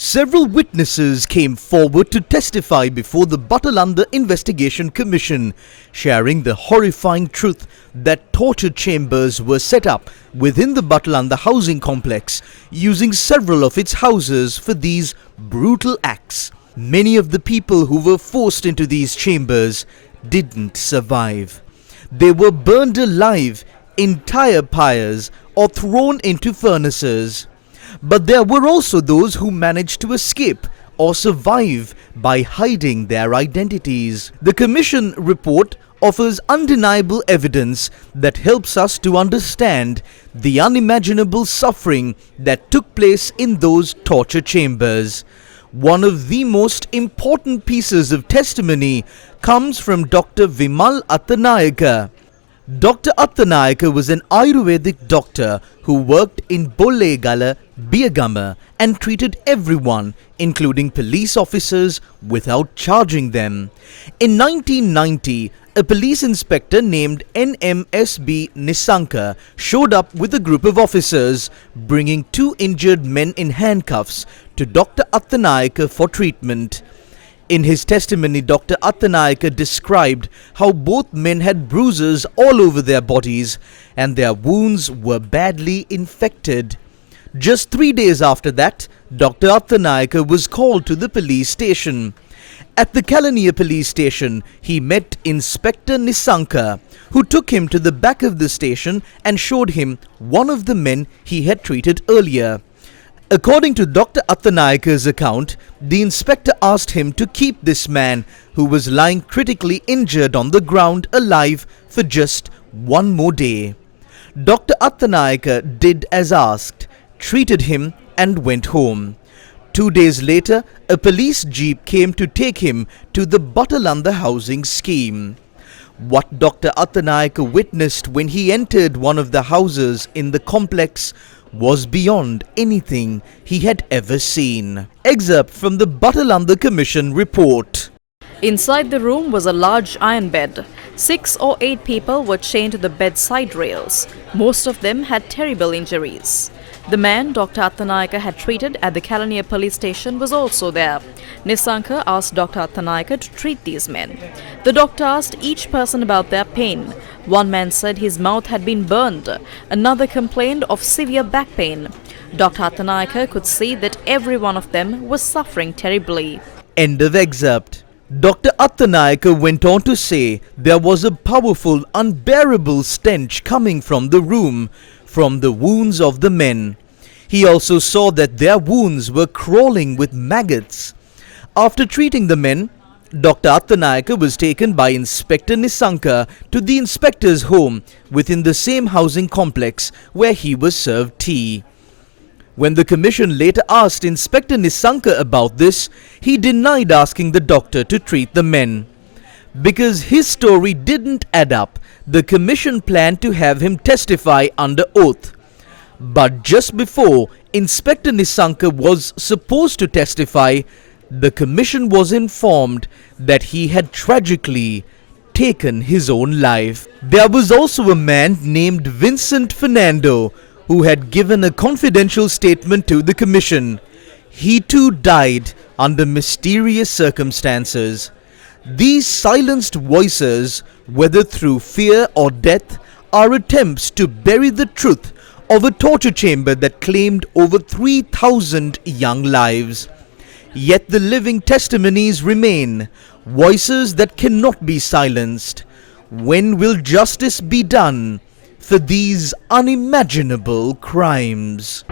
Several witnesses came forward to testify before the Batalanda Investigation Commission, sharing the horrifying truth that torture chambers were set up within the Batalanda housing complex, using several of its houses for these brutal acts. Many of the people who were forced into these chambers didn't survive. They were burned alive, entire pyres, or thrown into furnaces. But there were also those who managed to escape or survive by hiding their identities. The Commission report offers undeniable evidence that helps us to understand the unimaginable suffering that took place in those torture chambers. One of the most important pieces of testimony comes from Dr. Vimal Attanayaka. Dr. Attanayaka was an Ayurvedic doctor who worked in Bollegala, Biyagama and treated everyone, including police officers, without charging them. In 1990, a police inspector named NMSB Nisanka showed up with a group of officers, bringing 2 injured men in handcuffs to Dr. Attanayaka for treatment. In his testimony, Dr. Attanayaka described how both men had bruises all over their bodies and their wounds were badly infected. Just 3 days after that, Dr. Attanayaka was called to the police station. At the Kalaniya police station, he met Inspector Nisanka, who took him to the back of the station and showed him one of the men he had treated earlier. According to Dr. Attanayaka's account, the inspector asked him to keep this man, who was lying critically injured on the ground, alive for just 1 more day. Dr. Attanayaka did as asked, treated him and went home. 2 days later, a police jeep came to take him to the Batalanda housing scheme. What Dr. Attanayaka witnessed when he entered one of the houses in the complex was beyond anything he had ever seen. Excerpt from the Batalanda Commission report. Inside the room was a large iron bed. 6 or 8 people were chained to the bedside rails. Most of them had terrible injuries. The man Dr. Attanayaka had treated at the Kalaniya police station was also there. Nisanka asked Dr. Attanayaka to treat these men. The doctor asked each person about their pain. One man said his mouth had been burned. Another complained of severe back pain. Dr. Attanayaka could see that every one of them was suffering terribly. End of excerpt. Dr. Attanayaka went on to say there was a powerful, unbearable stench coming from the room, from the wounds of the men. He also saw that their wounds were crawling with maggots. After treating the men, Dr. Attanayaka was taken by Inspector Nisanka to the inspector's home within the same housing complex where he was served tea. When the commission later asked Inspector Nisanka about this, he denied asking the doctor to treat the men. Because his story didn't add up, the commission planned to have him testify under oath. But just before Inspector Nisanka was supposed to testify, the commission was informed that he had tragically taken his own life. There was also a man named Vincent Fernando who had given a confidential statement to the commission. He too died under mysterious circumstances. These silenced voices, whether through fear or death, are attempts to bury the truth of a torture chamber that claimed over 3,000 young lives. Yet the living testimonies remain, voices that cannot be silenced. When will justice be done for these unimaginable crimes?